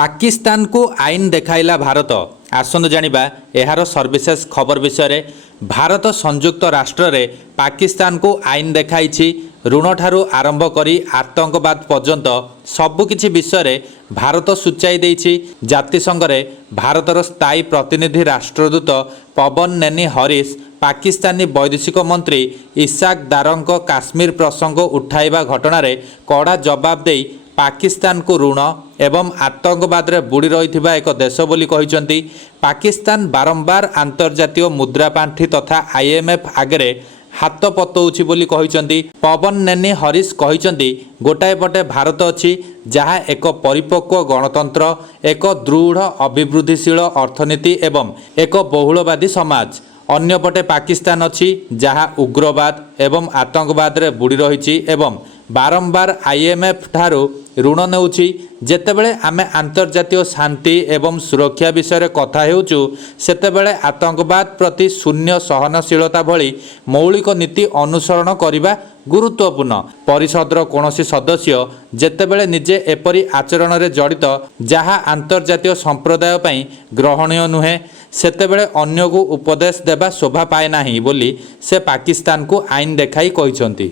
पाकिस्तान को आईन देखाइला भारत। आसंतु जानिबा एहार सर्विशेष खबर विषय। भारत संयुक्त राष्ट्र रे पाकिस्तान को आईन देखाइछि। ऋण ठारू आरंभ करी आतंकवाद पर्यंत सबुकिछि विषय भारत सूचाई देइछि। जातिसंघ रे भारतर स्थायी प्रतिनिधि राष्ट्रदूत पवन नेनी हरीश पाकिस्तानी वैदेशिक मंत्री इसाक दारंक काश्मीर प्रसंग उठाइबा घटना रे कड़ा जवाब देई पाकिस्तान को ऋण एवं आतंकवाद रे बुड़ी रही एक देश बोली कहिसंती। पाकिस्तान बारंबार अंतर्जातीय मुद्रा पांठी तथा IMF आगे हाथ पतौछि बोली कहिसंती। पवन नेनी हरीश कहिसंती गोटाए पटे भारत अछि जहाँ एक परिपक्व गणतंत्र, एक दृढ़ अभिवृद्धिशील अर्थनीति एवं एक बहुलवादी समाज। अन्य पटे पाकिस्तान अछि जहाँ उग्रवाद एवं आतंकवाद रे बुड़ी रही एवं बारंबार IMF ठारू ऋण नेउछि। जेतेबेले आमे अंतर्जातीय शांति एवं सुरक्षा विषय कथा हेउछु सेतेबेले आतंकवाद प्रति शून्य सहनशीलता भली मौलिक नीति अनुसरण करिबा गुरुत्वपूर्ण। परिषदर कौनसी सदस्य जेतेबेले निजे एपरी आचरण रे जड़ित जहाँ अंतर्जातीय संप्रदाय पई ग्रहणीय नुहे सेतेबेले अन्य को उपदेश देबा शोभा पाए नाही बोली से पाकिस्तान को आईन देखाई कहिसंती।